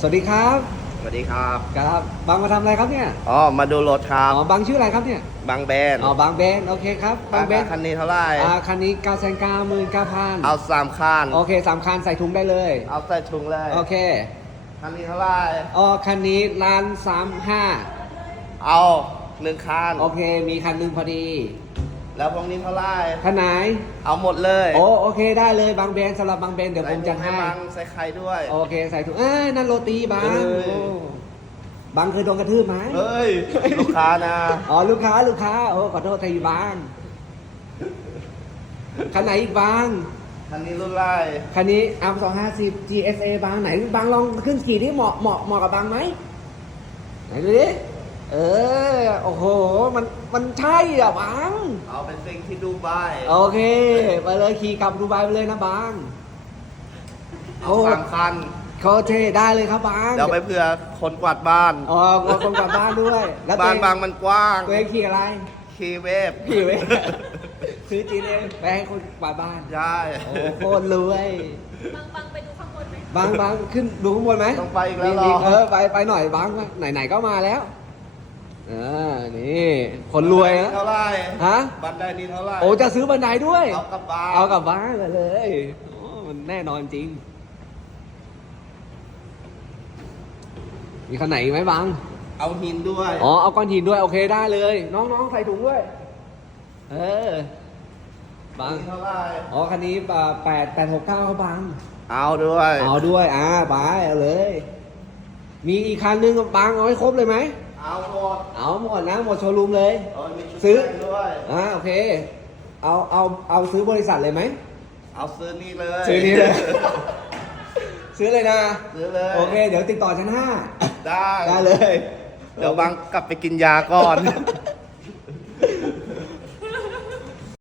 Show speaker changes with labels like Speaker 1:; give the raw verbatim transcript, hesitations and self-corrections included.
Speaker 1: วัสดีครับ
Speaker 2: สวัสดีครับ
Speaker 1: ครับบางมาทำอะไรครับเนี่ย
Speaker 2: อ๋อมาดูรถครั
Speaker 1: อ๋
Speaker 2: บ
Speaker 1: อบางชื่ออะไรครับเนี่ย
Speaker 2: บางแบน
Speaker 1: อ๋อบางเบนโอเคครับบางเบน
Speaker 2: คันนี้เท่าไหร่
Speaker 1: อ่าคันนี้เก้าแสนเก้าหมื่นเก้าพัน
Speaker 2: เอาสามคัน
Speaker 1: โอเคสามคันใส่ถุงได้เลย
Speaker 2: เอาใส่ถุงเลย
Speaker 1: โอเค
Speaker 2: คันนี้เท่าไหร่
Speaker 1: อ๋อคันนี้ล้านสามห้า
Speaker 2: เอาหนึ่งคัน
Speaker 1: โอเคมีคันหนึ่งพอดี
Speaker 2: แล้วพวกนี้เท่าไหร่
Speaker 1: คันไหน
Speaker 2: เอาหมดเลย
Speaker 1: โอ้โอเคได้เลยบางเบนสำหรับบางเบนเดี๋ยวผมจัดให้
Speaker 2: บางใส่ไข่ด้วย
Speaker 1: โอเคใส่ถุงเอ้ยนั่นโรตีบาง
Speaker 2: เอ้ย
Speaker 1: โอ้บางเคยโดนกระทืบไหม
Speaker 2: เฮ้ย ลูกค้านะ
Speaker 1: อ๋อลูกค้าลูกค้าโอ้ขอโทษทีบางคันไหนอีกบาง
Speaker 2: คันนี้รุ่นไร
Speaker 1: คันนี้ อาร์ สองห้าศูนย์ จี เอส เอ บางไหนบางลองขึ้นขี่ที่เหมาะเหมาะเหมาะกับบางไหมไหนดูดิเออโอ้โหมันมันใช่อ่ะบาง
Speaker 2: เอาเป็นซิงที่ดูไบ
Speaker 1: โอเคไปเลยขี่กลับดูไบไปเลยนะบาง
Speaker 2: เอาสามคัน
Speaker 1: โคเทได้เลยครับบาง
Speaker 2: เดี๋ยวไปเผื่อคนกวาดบ้าน
Speaker 1: อ๋อคนกลับบ้านด้วย แล้วตัว
Speaker 2: บ้า
Speaker 1: เอน ง
Speaker 2: บางมันกว้าง
Speaker 1: ตัวเองขี่อะไร
Speaker 2: คีย์เวฟ
Speaker 1: ขี่ไว้ ซื้อจีเอไปให้คนกวาดบ้าน
Speaker 2: ใช่
Speaker 1: โอ้โคตรรวย
Speaker 3: บางบางไปดูข้างบนไหม
Speaker 1: บางบางขึ้นดูข้างบนไหม
Speaker 2: ต้องไปอีกแล้วเหร
Speaker 1: มี
Speaker 2: อ
Speaker 1: เออไปไปหน่อยบางไหนๆก็มาแล้วเออนี่คนรวยนะ
Speaker 2: เท่าไหร่
Speaker 1: ฮะ
Speaker 2: บันไดนี้เท่าไหร่
Speaker 1: โอ้จะซื้อบันไดด้วย
Speaker 2: เอากลับบ้าน
Speaker 1: เอากลับบ้านเลยเลยโอ้มันแน่นอนจริง มีคันไหนอีกไหมบาง
Speaker 2: เอาหินด้วย
Speaker 1: อ๋อเอาก้อนหินด้วยโอเคได้เลย น้องๆใส่ถุงด้วยเออบาง
Speaker 2: เท่าไหร่
Speaker 1: อ๋อคันนี้แปดแปดหกเก้าเขาบาง
Speaker 2: เอาด้วย
Speaker 1: เอาด้วยอ่าไปเอาเลย มีอีกคันนึงบางเอาให้ครบเลยไหม
Speaker 2: เอาหมด
Speaker 1: เอาหมดนะหมดโชว์รูมเลย
Speaker 2: เออมีชุด
Speaker 1: ซื้อ
Speaker 2: แต่งด้วย
Speaker 1: อ่าโอเค เอาเอาเอาซื้อบริษัทเลยไหม
Speaker 2: เอาซื้อนี่เลย
Speaker 1: ซื้อนี้เลย ซื้อเลยนะ
Speaker 2: ซื้อเลย
Speaker 1: โอเค เดี๋ยวติดต่อชั้นห้า
Speaker 2: ได้
Speaker 1: ได้เลย
Speaker 2: เดี๋ยวบังกลับไปกินยาก่อน